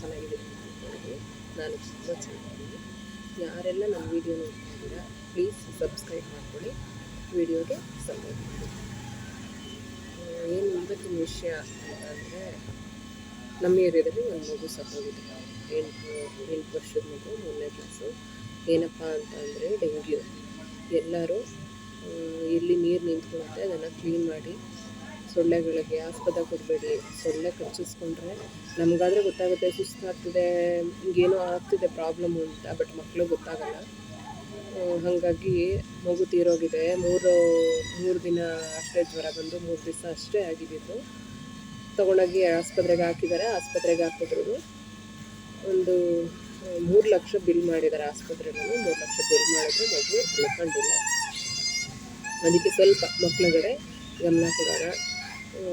ಚೆನ್ನಾಗಿದ್ದೀನಿ ಅಂದ್ಕೊಂಡಿದ್ದೀನಿ. ನಾನು ತುಂಬ ಚೆನ್ನಾಗಿದ್ದೀನಿ. ಯಾರೆಲ್ಲ ನನ್ನ ವೀಡಿಯೋ ನೋಡ್ತಾ ಇದ್ದೀರಾ ಪ್ಲೀಸ್ ಸಬ್ಸ್ಕ್ರೈಬ್ ಮಾಡ್ಕೊಳ್ಳಿ, ವೀಡಿಯೋಗೆ ಸಪೋರ್ಟ್ ಮಾಡಿ. ಏನು ಇವತ್ತಿನ ವಿಷಯ ಅಂತಂದರೆ, ನಮ್ಮ ಏರಿಯಾದಲ್ಲಿ ಒಂದು ಮಗು ಸತ್ತೋಗಿದೆ. 8 ವರ್ಷದ ಮಗು, 3ನೇ ಕ್ಲಾಸು. ಏನಪ್ಪ ಅಂತ ಅಂದರೆ ಡೆಂಗ್ಯೂ. ಎಲ್ಲರೂ ಎಲ್ಲಿ ನೀರು ನಿಂತ್ಕೊಳ್ಳುತ್ತೆ ಅದನ್ನು ಕ್ಲೀನ್ ಮಾಡಿ, ಸೊಳ್ಳೆಗಳಿಗೆ ಆಸ್ಪದ ಕೊಡಬೇಡಿ. ಸೊಳ್ಳೆ ಕಚ್ಚಿಸ್ಕೊಂಡ್ರೆ ನಮಗಾದರೆ ಗೊತ್ತಾಗುತ್ತೆ, ಸುಸ್ತಾಗ್ತಿದೆ, ಹಿಂಗೇನೋ ಆಗ್ತಿದೆ ಪ್ರಾಬ್ಲಮ್ಮು ಅಂತ, ಬಟ್ ಮಕ್ಳಿಗೆ ಗೊತ್ತಾಗಲ್ಲ. ಹಾಗಾಗಿ ಮಗು ತೀರೋಗಿದೆ. ಮೂರು ದಿನ ಅಷ್ಟೇ ಜ್ವರ ಬಂದು, 3 ದಿವಸ ಅಷ್ಟೇ ಆಗಿದ್ದು. ತೊಗೊಂಡೋಗಿ ಆಸ್ಪತ್ರೆಗೆ ಹಾಕಿದ್ದಾರೆ. ಆಸ್ಪತ್ರೆಗೆ ಹಾಕಿದ್ರು ಒಂದು 3 ಲಕ್ಷ ಬಿಲ್ ಮಾಡಿದ್ದಾರೆ. ಆಸ್ಪತ್ರೆಗೂ 3 ಲಕ್ಷ ಬಿಲ್ ಮಾಡಿದ್ರು, ಮಗು ಉಳ್ಕೊಂಡಿಲ್ಲ. ಅದಕ್ಕೆ ಸ್ವಲ್ಪ ಮಕ್ಳುಗಡೆ ಗಮನ ಕೊಡೋಣ,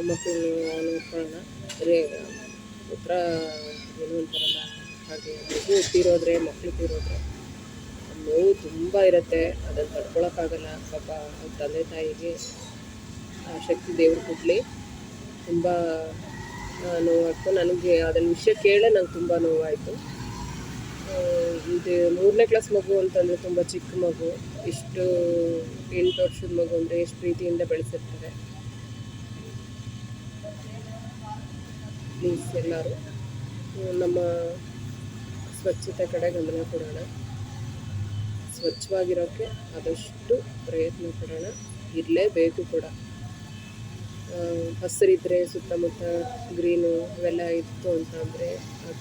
ಮಕ್ಕಳು ನೋಡ್ಕೊಳ್ಳೋಣ. ಉತ್ತರ ಏನು ಅಂತಾರಲ್ಲ ಹಾಗೆ, ಮಗು ತೀರೋದ್ರೆ, ಮಕ್ಕಳು ತೀರೋದ್ರೆ ನೋವು ತುಂಬ ಇರುತ್ತೆ. ಅದನ್ನು ತಡ್ಕೊಳಕ್ಕಾಗಲ್ಲ. ಪಾಪ ತಂದೆ ತಾಯಿಗೆ ಆ ಶಕ್ತಿ ದೇವ್ರು ಕೊಡಲಿ. ತುಂಬ ನೋವಾಯಿತು ನನಗೆ. ಅದನ್ನ ವಿಷಯ ಕೇಳೇ ನಂಗೆ ತುಂಬ ನೋವಾಯಿತು. ಇದು 3ನೇ ಕ್ಲಾಸ್ ಮಗು ಅಂತಂದರೆ ತುಂಬ ಚಿಕ್ಕ ಮಗು. ಇಷ್ಟು 8 ವರ್ಷದ ಮಗು ಅಂದರೆ ಎಷ್ಟು ಪ್ರೀತಿಯಿಂದ ಬೆಳೆಸಿರ್ತಾರೆ. ಪ್ಲೀಸ್ ಎಲ್ಲರೂ ನಮ್ಮ ಸ್ವಚ್ಛತೆ ಕಡೆ ಗಮನ ಕೊಡೋಣ. ಸ್ವಚ್ಛವಾಗಿರೋಕ್ಕೆ ಆದಷ್ಟು ಪ್ರಯತ್ನ ಪಡೋಣ. ಇರಲೇಬೇಕು ಕೂಡ. ಹಸಿರಿದ್ರೆ ಸುತ್ತಮುತ್ತ ಗ್ರೀನು ಇವೆಲ್ಲ ಇತ್ತು ಅಂತಂದರೆ,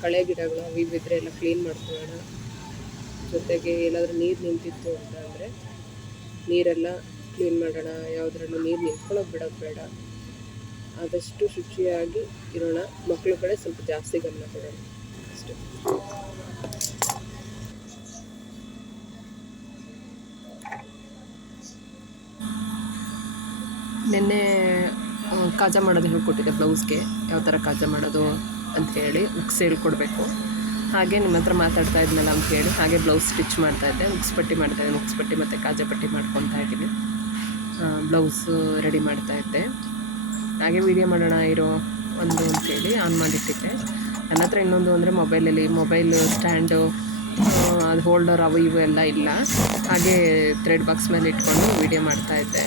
ಕಳೆ ಗಿಡಗಳು ಅವು ಇದ್ದರೆ ಎಲ್ಲ ಕ್ಲೀನ್ ಮಾಡ್ಕೊಳ್ಳೋಣ. ಜೊತೆಗೆ ಏನಾದರೂ ನೀರು ನಿಂತಿತ್ತು ಅಂತ ಅಂದರೆ ನೀರೆಲ್ಲ ಕ್ಲೀನ್ ಮಾಡೋಣ. ಯಾವುದ್ರಲ್ಲೂ ನೀರು ನಿಂತ್ಕೊಳ್ಳೋಕೆ ಬಿಡೋದು ಬೇಡ. ಆದಷ್ಟು ಶುಚಿಯಾಗಿ ಇರೋಣ. ಮಕ್ಕಳ ಕಡೆ ಸ್ವಲ್ಪ ಜಾಸ್ತಿ ಗಮನ ಕೊಡೋಣ ಅಷ್ಟೇ. ನಿನ್ನೆ ಕಾಜಾ ಮಾಡೋದು ಹೇಳ್ಕೊಟ್ಟಿದ್ದೆ. ಬ್ಲೌಸ್ಗೆ ಯಾವ ಥರ ಕಾಜಾ ಮಾಡೋದು ಅಂಥೇಳಿ ಉಕ್ಸ್ ಹೇಳ್ಕೊಡ್ಬೇಕು. ಹಾಗೆ ನಿಮ್ಮ ಹತ್ರ ಮಾತಾಡ್ತಾ ಇದ್ನಲ್ಲ ಅಂಥೇಳಿ ಹಾಗೆ ಬ್ಲೌಸ್ ಸ್ಟಿಚ್ ಮಾಡ್ತಾಯಿದ್ದೆ. ಉಕ್ಸ್ ಪಟ್ಟಿ ಮಾಡ್ತಾಯಿದ್ದೆ. ಉಕ್ಸ್ ಪಟ್ಟಿ ಮತ್ತು ಕಾಜಾ ಪಟ್ಟಿ ಮಾಡ್ಕೊತಾ ಇದ್ದೀನಿ. ಬ್ಲೌಸು ರೆಡಿ ಮಾಡ್ತಾಯಿದ್ದೆ. ಹಾಗೆ ವೀಡಿಯೋ ಮಾಡೋಣ ಇರೋ ಒಂದು ಅಂಥೇಳಿ ಆನ್ ಮಾಡಿಟ್ಟಿದ್ದೆ. ನನ್ನ ಹತ್ರ ಇನ್ನೊಂದು ಅಂದರೆ ಮೊಬೈಲ್ ಸ್ಟ್ಯಾಂಡು, ಅದು ಹೋಲ್ಡರ್ ಅವು ಇವು ಎಲ್ಲ ಇಲ್ಲ. ಹಾಗೆ ಥ್ರೆಡ್ ಬಾಕ್ಸ್ ಮೇಲೆ ಇಟ್ಕೊಂಡು ವೀಡಿಯೋ ಮಾಡ್ತಾಯಿದ್ದೆ.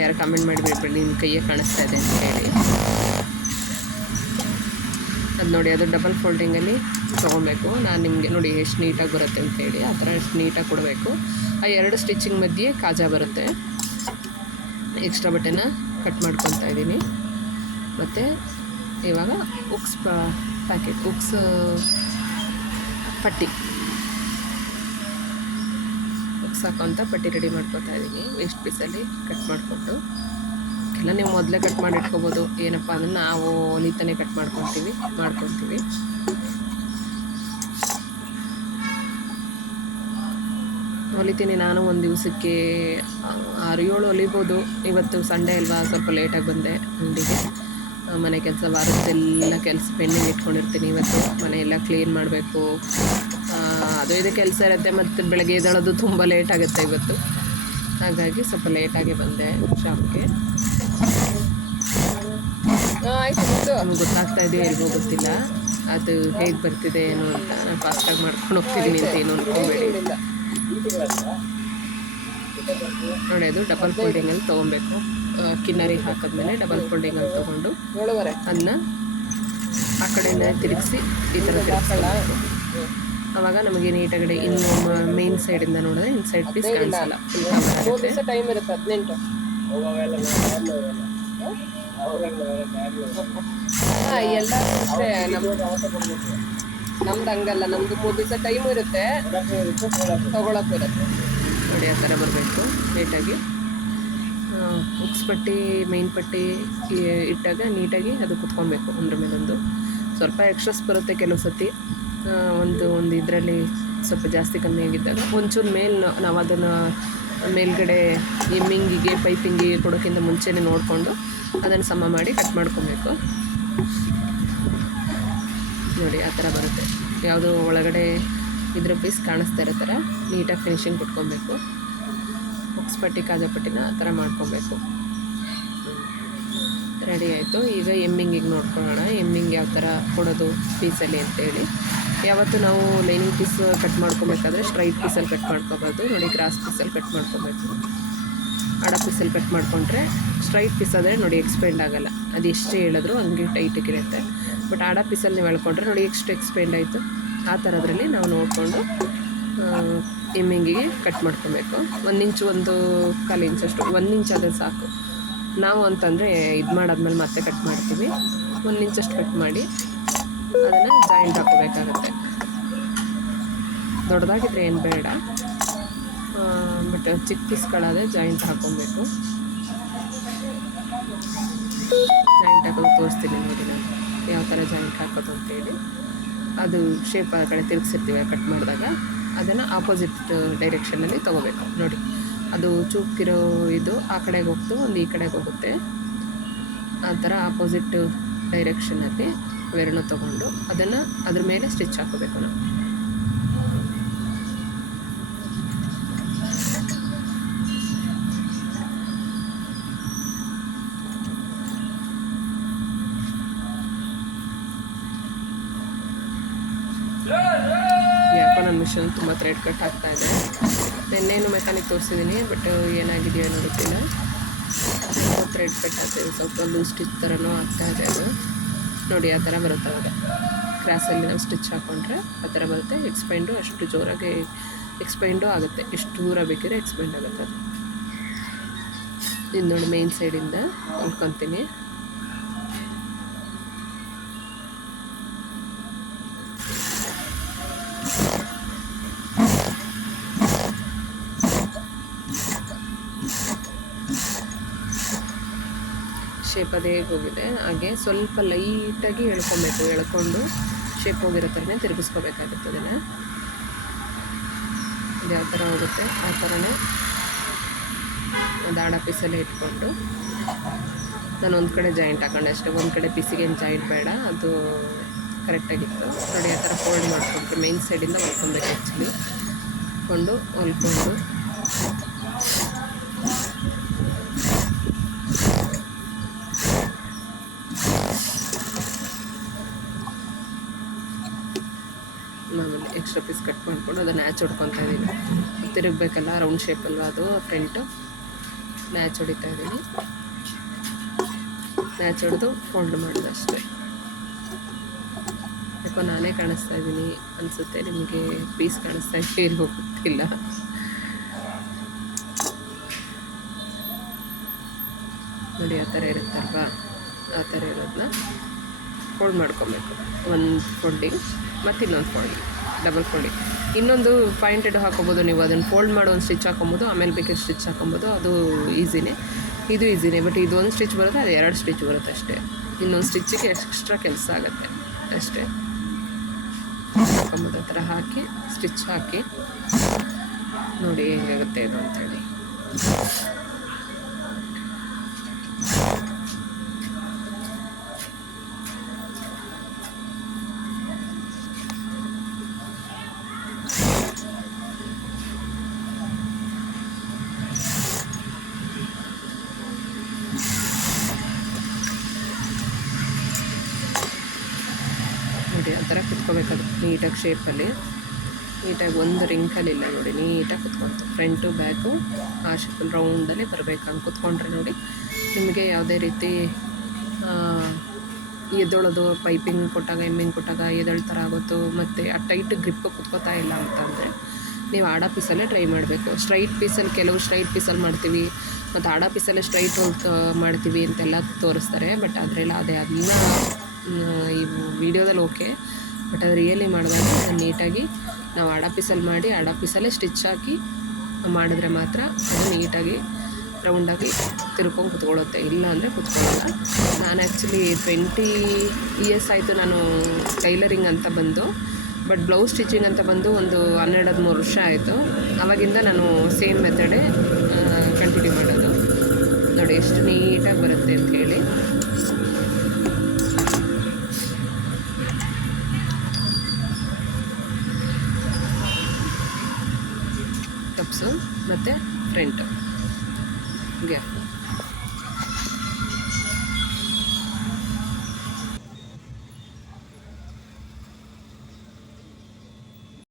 ಯಾರು ಕಮೆಂಟ್ ಮಾಡಿಬಿಡ್ಬೇಡಿ ನಿಮ್ಮ ಕೈಯೇ ಕಾಣಿಸ್ತಾ ಇದೆ ಅಂತ ಹೇಳಿ. ಅದು ನೋಡಿ, ಅದು ಡಬಲ್ ಫೋಲ್ಡಿಂಗಲ್ಲಿ ತೊಗೊಬೇಕು. ನಾನು ನಿಮಗೆ ನೋಡಿ ಎಷ್ಟು ನೀಟಾಗಿ ಬರುತ್ತೆ ಅಂತೇಳಿ ಆ ಥರ ಎಷ್ಟು ನೀಟಾಗಿ ಕೊಡಬೇಕು. ಆ 2 ಸ್ಟಿಚಿಂಗ್ ಮಧ್ಯೆ ಕಾಜಾ ಬರುತ್ತೆ. ಎಕ್ಸ್ಟ್ರಾ ಬಟ್ಟೆನ ಕಟ್ ಮಾಡ್ಕೊತಾ ಇದ್ದೀನಿ. ಮತ್ತು ಇವಾಗ ಉಕ್ಸ್ ಪ್ಯಾಕೆಟ್, ಉಕ್ಸ್ ಪಟ್ಟಿ ಸಾಕಂತ ಪಟ್ಟಿ ರೆಡಿ ಮಾಡ್ಕೊತಾ ಇದ್ದೀನಿ. ವೇಸ್ಟ್ ಪೀಸಲ್ಲಿ ಕಟ್ ಮಾಡಿಕೊಂಡು ಎಲ್ಲ ನೀವು ಮೊದಲೇ ಕಟ್ ಮಾಡಿ ಇಟ್ಕೊಬೋದು. ಏನಪ್ಪ ಅಂದರೆ ನಾವು ಹೊಲಿತಾನೆ ಕಟ್ ಮಾಡ್ಕೊತೀವಿ. ಹೊಲಿತೀನಿ ನಾನು. ಒಂದು ದಿವಸಕ್ಕೆ 6-7 ಹೊಲಿಬೋದು. ಇವತ್ತು ಸಂಡೇ ಅಲ್ವಾ, ಸ್ವಲ್ಪ ಲೇಟಾಗಿ ಬಂದೆ ಅಂಗಡಿಗೆ. ಮನೆ ಕೆಲಸ, ವಾರದ್ದೆಲ್ಲ ಕೆಲಸ ಪೆಂಡಿಂಗ್ ಇಟ್ಕೊಂಡಿರ್ತೀನಿ. ಇವತ್ತು ಮನೆಯೆಲ್ಲ ಕ್ಲೀನ್ ಮಾಡಬೇಕು, ಅದು ಇದು ಕೆಲಸ ಇರುತ್ತೆ. ಮತ್ತು ಬೆಳಗ್ಗೆ ಎದ್ದೇಳೋದು ತುಂಬ ಲೇಟ್ ಆಗುತ್ತೆ ಇವತ್ತು. ಹಾಗಾಗಿ ಸ್ವಲ್ಪ ಲೇಟಾಗಿ ಬಂದೆ ಶಾಪ್ಗೆ. ನಮ್ಗೆ ಗೊತ್ತಾಗ್ತಾ ಇದೆಯೋ ಇಲ್ವೋ ಗೊತ್ತಿಲ್ಲ, ಅದು ಹೇಗೆ ಬರ್ತಿದೆ ಏನು ಅಂತ. ನಾನು ಫಾಸ್ಟಾಗಿ ಮಾಡ್ಕೊಂಡು ಹೋಗ್ತಿದ್ದೀನಿ ಅಂತ ಏನು ಅಂದ್ಕೊಬೇಡಿ. ನೋಡಿ, ಅದು ಡಬಲ್ ಫೋಲ್ಡಿಂಗಲ್ಲಿ ತೊಗೊಬೇಕು. ಕಿನ್ನರಿ ಹಾಕಿದ್ಮೇಲೆ ಡಬಲ್ ಫೋಲ್ಡಿಂಗಲ್ಲಿ ತೊಗೊಂಡು ಅದನ್ನ ಆ ಕಡೆಯಿಂದ ತಿರುಗಿಸಿ ಈ ಥರ ತಿರುಗಿಸ್ಬೇಕು. ಆವಾಗ ನಮಗೆ ನೀಟಾಗಿ ಇನ್ನು ಮೇನ್ ಸೈಡಿಂದ ನೋಡಿದ್ರೆ ಇನ್ ಸೈಡ್ ಪೀಸ್ ಕಾಣಿಸಲ್ಲ. ಟೈಮ್ ಇರುತ್ತೆ 18. ಎಲ್ಲ ಅಷ್ಟೇ. ನಮ್ದು ಹಂಗಲ್ಲ, ನಮ್ದು 3 ದಿವಸ ಟೈಮ್ ಇರುತ್ತೆ, ತೊಗೊಳಕ್ಕೂ ಇರುತ್ತೆ. ನೋಡಿ ಆ ಥರ ಬರಬೇಕು ನೀಟಾಗಿ. ಉಕ್ಸ್ ಪಟ್ಟಿ, ಮೇನ್ ಪಟ್ಟಿ ಇಟ್ಟಾಗ ನೀಟಾಗಿ ಅದು ಕುತ್ಕೊಬೇಕು ಒಂದ್ರ ಮೇಲೊಂದು. ಸ್ವಲ್ಪ ಎಕ್ಸ್ಟ್ರಾಸ್ ಬರುತ್ತೆ ಕೆಲವು ಸತಿ. ಒಂದು ಇದರಲ್ಲಿ ಸ್ವಲ್ಪ ಜಾಸ್ತಿ ಕಮ್ಮಿ ಆಗಿದ್ದಾಗ ಒಂಚೂರು ನಾವು ಅದನ್ನು ಮೇಲ್ಗಡೆ ಎಮ್ಮಿಂಗಿಗೆ ಪೈಪಿಂಗಿಗೆ ಕೊಡೋಕ್ಕಿಂತ ಮುಂಚೆನೇ ನೋಡಿಕೊಂಡು ಅದನ್ನು ಸಮ ಮಾಡಿ ಕಟ್ ಮಾಡ್ಕೊಬೇಕು. ನೋಡಿ ಆ ಥರ ಬರುತ್ತೆ. ಯಾವುದೋ ಒಳಗಡೆ ಇದ್ರ ಪೀಸ್ ಕಾಣಿಸ್ತಾ ಇರೋ ಥರ ನೀಟಾಗಿ ಫಿನಿಶಿಂಗ್ ಕೊಟ್ಕೊಬೇಕು. ಉಕ್ಸ್ ಪಟ್ಟಿ, ಕಾಜಾ ಪಟ್ಟಿನ ಆ ಥರ ಮಾಡ್ಕೊಬೇಕು. ರೆಡಿ ಆಯಿತು. ಈಗ ಎಮ್ಮಿಂಗಿಗೆ ನೋಡ್ಕೊಳ್ಳೋಣ. ಎಮ್ಮಿಂಗ್ ಯಾವ ಯಾವ ಥರ ಕೊಡೋದು ಪೀಸಲ್ಲಿ ಅಂತೇಳಿ. ಯಾವತ್ತು ನಾವು ಲೈನಿಂಗ್ ಪೀಸ್ ಕಟ್ ಮಾಡ್ಕೊಬೇಕಾದ್ರೆ ಸ್ಟ್ರೈಟ್ ಪೀಸಲ್ಲಿ ಕಟ್ ಮಾಡ್ಕೊಬಾರ್ದು. ನೋಡಿ ಕ್ರಾಸ್ ಪೀಸಲ್ಲಿ ಕಟ್ ಮಾಡ್ಕೊಬೇಕು. ಅಡ ಪೀಸಲ್ಲಿ ಕಟ್ ಮಾಡಿಕೊಂಡ್ರೆ ಸ್ಟ್ರೈಟ್ ಪೀಸ್ ಆದರೆ ನೋಡಿ ಎಕ್ಸ್ಪೆಂಡ್ ಆಗೋಲ್ಲ, ಅದು ಎಷ್ಟೇ ಹೇಳಿದ್ರು ಹಂಗೆ ಟೈಟಿಗಿರುತ್ತೆ. ಬಟ್ ಆಡ ಪೀಸಲ್ಲಿ ನೀವು ಎಳ್ಕೊಂಡ್ರೆ ನೋಡಿ ಎಷ್ಟು ಎಕ್ಸ್ಪೆಂಡ್ ಆಯಿತು. ಆ ಥರದ್ರಲ್ಲಿ ನಾವು ನೋಡಿಕೊಂಡು ಎಮ್ಮಿಂಗಿಗೆ ಕಟ್ ಮಾಡ್ಕೊಬೇಕು. 1 ಇಂಚು 1/4 ಇಂಚಷ್ಟು, 1 ಇಂಚ್ ಆದರೆ ಸಾಕು. ನಾವು ಅಂತಂದರೆ ಇದು ಮಾಡಾದ್ಮೇಲೆ ಮತ್ತೆ ಕಟ್ ಮಾಡ್ತೀವಿ. 1 ಇಂಚಷ್ಟು ಕಟ್ ಮಾಡಿ ಅದನ್ನು ಜಾಯಿಂಟ್ ಹಾಕೋಬೇಕಾಗತ್ತೆ. ದೊಡ್ಡದಾಗಿದ್ದರೆ ಏನು ಬೇಡ, ಬಟ್ ಚಿಕ್ಕ ಪೀಸ್ಗಳಾದರೆ ಜಾಯಿಂಟ್ ಹಾಕ್ಕೊಬೇಕು. ಜಾಯಿಂಟ್ ಹಾಕೋದು ತೋರಿಸ್ತೀನಿ ನೋಡಿ ನಾನು ಯಾವ ಥರ ಜಾಯಿಂಟ್ ಹಾಕೋದು ಅಂತೇಳಿ. ಅದು ಶೇಪ್ ಆ ಕಡೆ ತಿರುಗಿಸಿರ್ತೀವಿ ಕಟ್ ಮಾಡಿದಾಗ, ಅದನ್ನು ಆಪೋಸಿಟ್ ಡೈರೆಕ್ಷನಲ್ಲಿ ತೊಗೋಬೇಕು. ನೋಡಿ ಅದು ಚೂಕಿರೋ ಇದು ಆ ಕಡೆಗೆ ಹೋಗ್ತು, ಒಂದು ಈ ಕಡೆಗೆ ಹೋಗುತ್ತೆ. ಆ ಥರ ಆಪೋಸಿಟ್ ಡೈರೆಕ್ಷನಲ್ಲಿ ಅವೆರಡನ್ನೂ ತೊಗೊಂಡು ಅದನ್ನು ಅದ್ರ ಮೇಲೆ ಸ್ಟಿಚ್ ಹಾಕೋಬೇಕು ನಾವು. ಯಾಕೋ ನನ್ನ ಮಿಷನ್ ತುಂಬ ಥ್ರೆಡ್ ಕಟ್ ಆಗ್ತಾಯಿದೆ. ನಿನ್ನೇನು ಮೆಕ್ಯಾನಿಕ್ ತೋರಿಸಿದ್ದೀನಿ, ಬಟ್ ಏನಾಗಿದೆಯೋ ನೋಡುತ್ತಿಲ್ಲ. ಥ್ರೆಡ್ ಕಟ್ ಆಗ್ತಾಯಿದೆ, ಸ್ವಲ್ಪ ಲೂಸ್ ಸ್ಟಿಚ್ ಥರನೂ ಆಗ್ತಾಯಿದೆ. ಅದು ನೋಡಿ ಆ ಥರ ಬರುತ್ತೆ. ಅವಾಗ ಕ್ರಾಸಲ್ಲಿ ನಾವು ಸ್ಟಿಚ್ ಹಾಕ್ಕೊಂಡ್ರೆ ಆ ಥರ ಬರುತ್ತೆ. ಎಕ್ಸ್ಪೆಂಡು ಅಷ್ಟು ಜೋರಾಗಿ ಎಕ್ಸ್ಪೆಂಡು ಆಗುತ್ತೆ, ಎಷ್ಟು ದೂರ ಬೇಕಿದ್ರೆ ಎಕ್ಸ್ಪೆಂಡ್ ಆಗುತ್ತೆ ಅದು. ಇದು ನೋಡಿ ಮೇನ್ ಸೈಡಿಂದ ಹೊಲ್ಕೊತೀನಿ. ಶೇಪ್ ಅದೇ ಹೋಗಿದೆ, ಹಾಗೆ ಸ್ವಲ್ಪ ಲೈಟಾಗಿ ಎಳ್ಕೊಬೇಕು. ಎಳ್ಕೊಂಡು ಶೇಪ್ ಹೋಗಿರೋ ಥರನೇ ತಿರುಗಿಸ್ಕೋಬೇಕಾಗುತ್ತೆ. ಅದನ್ನು ಅದು ಯಾವ ಥರ ಹೋಗುತ್ತೆ ಆ ಥರನೇ ಅದು ಆಡ ಪೀಸಲ್ಲೇ ಇಟ್ಕೊಂಡು ನಾನು ಒಂದು ಕಡೆ ಜಾಯಿಂಟ್ ಹಾಕೊಂಡೆ ಅಷ್ಟೇ. ಒಂದು ಕಡೆ ಪೀಸಿಗೆ ಏನು ಜಾಯಿಂಟ್ ಬೇಡ, ಅದು ಕರೆಕ್ಟಾಗಿತ್ತು. ನೋಡಿ ಆ ಥರ ಫೋಲ್ಡ್ ಮಾಡಿಕೊಂಡ್ರೆ ಮೇನ್ ಸೈಡಿಂದ ಹೊಲ್ಕೊಬೇಕು. ಆ್ಯಕ್ಚುಲಿ ಹೊಲ್ಕೊಂಡು ಮಾಮೂಲಿ ಎಕ್ಸ್ಟ್ರಾ ಪೀಸ್ ಕಟ್ ಮಾಡಿಕೊಂಡು ಅದನ್ನು ನ್ಯಾಚ್ ಹೊಡ್ಕೊತಾ ಇದ್ದೀನಿ. ತಿರುಗಬೇಕಲ್ಲ, ರೌಂಡ್ ಶೇಪಲ್ವ ಅದು ಫ್ರಂಟು. ನ್ಯಾಚ್ ಹೊಡಿತಾ ಇದ್ದೀನಿ. ನ್ಯಾಚ್ ಹೊಡೆದು ಫೋಲ್ಡ್ ಮಾಡೋದು ಅಷ್ಟೇ. ಯಾಕೋ ನಾನೇ ಕಾಣಿಸ್ತಾ ಇದ್ದೀನಿ ಅನಿಸುತ್ತೆ, ನಿಮಗೆ ಪೀಸ್ ಕಾಣಿಸ್ತಾ ಇರೋ ಗೊತ್ತಿಲ್ಲ. ನೋಡಿ ಆ ಥರ ಇರುತ್ತಲ್ವಾ, ಆ ಥರ ಇರೋದನ್ನ ಫೋಲ್ಡ್ ಮಾಡ್ಕೊಬೇಕು. ಒಂದು ಫೋಲ್ಡಿಂಗ್ ಮತ್ತು ಇನ್ನೊಂದು ಫೋಲ್ಡಿಂಗ್, ಡಬಲ್ ಫೋಲ್ಡಿಂಗ್. ಇನ್ನೊಂದು ಪಾಯಿಂಟೆಡ್ ಹಾಕೋಬೋದು ನೀವು. ಅದನ್ನು ಫೋಲ್ಡ್ ಮಾಡೋ ಒಂದು ಸ್ಟಿಚ್ ಹಾಕೊಬೋದು, ಆಮೇಲೆ ಬೇಕಾದ್ರೆ ಸ್ಟಿಚ್ ಹಾಕೊಬೋದು. ಅದು ಈಸಿನೇ, ಇದು ಈಸಿನೇ. ಬಟ್ ಇದು ಒಂದು ಸ್ಟಿಚ್ ಬರುತ್ತೆ, ಅದು 2 ಸ್ಟಿಚ್ ಬರುತ್ತೆ ಅಷ್ಟೇ. ಇನ್ನೊಂದು ಸ್ಟಿಚ್ಚಿಗೆ ಎಕ್ಸ್ಟ್ರಾ ಕೆಲಸ ಆಗುತ್ತೆ ಅಷ್ಟೇ. ಹಾಕೊಬೋದು. ಆ ಥರ ಹಾಕಿ ಸ್ಟಿಚ್ ಹಾಕಿ ನೋಡಿ ಹೇಗಾಗುತ್ತೆ ಇದು ಅಂಥೇಳಿ. ನೋಡಿ ಆ ಥರ ಕುತ್ಕೋಬೇಕದು ನೀಟಾಗಿ ಶೇಪಲ್ಲಿ, ನೀಟಾಗಿ ಒಂದು ರಿಂಕಲ್ಲಿಲ್ಲ ನೋಡಿ, ನೀಟಾಗಿ ಕುತ್ಕೊತು. ಫ್ರಂಟು ಬ್ಯಾಕು ಆ ಶೇಪಲ್ಲಿ ರೌಂಡಲ್ಲಿ ಬರಬೇಕು. ಹಂಗೆ ಕುತ್ಕೊಂಡ್ರೆ ನೋಡಿ ನಿಮಗೆ ಯಾವುದೇ ರೀತಿ ಎದ್ದೊಳೋದು, ಪೈಪಿಂಗ್ ಕೊಟ್ಟಾಗ ಎಮ್ಮಿಂಗ್ ಕೊಟ್ಟಾಗ ಎದೊಳ್ ಥರ ಆಗೋದು, ಮತ್ತು ಆ ಟೈಟ್ ಗ್ರಿಪ್ ಕುತ್ಕೋತಾ ಇಲ್ಲ ಅಂತಂದರೆ ನೀವು ಆಡ ಪೀಸಲ್ಲೇ ಟ್ರೈ ಮಾಡಬೇಕು. ಸ್ಟ್ರೈಟ್ ಪೀಸಲ್ಲಿ ಕೆಲವು ಸ್ಟ್ರೈಟ್ ಪೀಸಲ್ಲಿ ಮಾಡ್ತೀವಿ, ಮತ್ತು ಆಡ ಪೀಸಲ್ಲೇ ಸ್ಟ್ರೈಟ್ ಮಾಡ್ತೀವಿ ಅಂತೆಲ್ಲ ತೋರಿಸ್ತಾರೆ. ಬಟ್ ಅದರೆಲ್ಲ ಅದೆಲ್ಲ ಈ ವಿಡಿಯೋದಲ್ಲಿ ಓಕೆ, ಬಟ್ ಅದು ರಿಯಲಿ ಮಾಡಿದಾಗ ನೀಟಾಗಿ ನಾವು ಆಡ ಪೀಸಲ್ಲಿ ಮಾಡಿ ಆಡ ಪೀಸಲ್ಲೇ ಸ್ಟಿಚ್ ಹಾಕಿ ಮಾಡಿದ್ರೆ ಮಾತ್ರ ಅದು ನೀಟಾಗಿ ರೌಂಡಾಗಿ ತಿರ್ಕೊಂಡು ಕುತ್ಕೊಳ್ಳುತ್ತೆ. ಇಲ್ಲ ಅಂದರೆ ಕುತ್ಕೊಳ್ಳೋಲ್ಲ. ನಾನು ಆ್ಯಕ್ಚುಲಿ 20 ಇಯರ್ಸ್ ಆಯಿತು ನಾನು ಟೈಲರಿಂಗ್ ಅಂತ ಬಂದು, ಬಟ್ ಬ್ಲೌಸ್ ಸ್ಟಿಚಿಂಗ್ ಅಂತ ಬಂದು ಒಂದು 12-13 ವರ್ಷ ಆಯಿತು. ಆವಾಗಿಂದ ನಾನು ಸೇಮ್ ಮೆಥಡೇ ಕಂಟಿನ್ಯೂ ಮಾಡೋದು. ನೋಡಿ ಎಷ್ಟು ನೀಟಾಗಿ ಬರುತ್ತೆ ಅಂತ ಹೇಳಿ. ಕಪ್ಸು ಮತ್ತು ಫ್ರಂಟು ಗ್ಯಾಪ್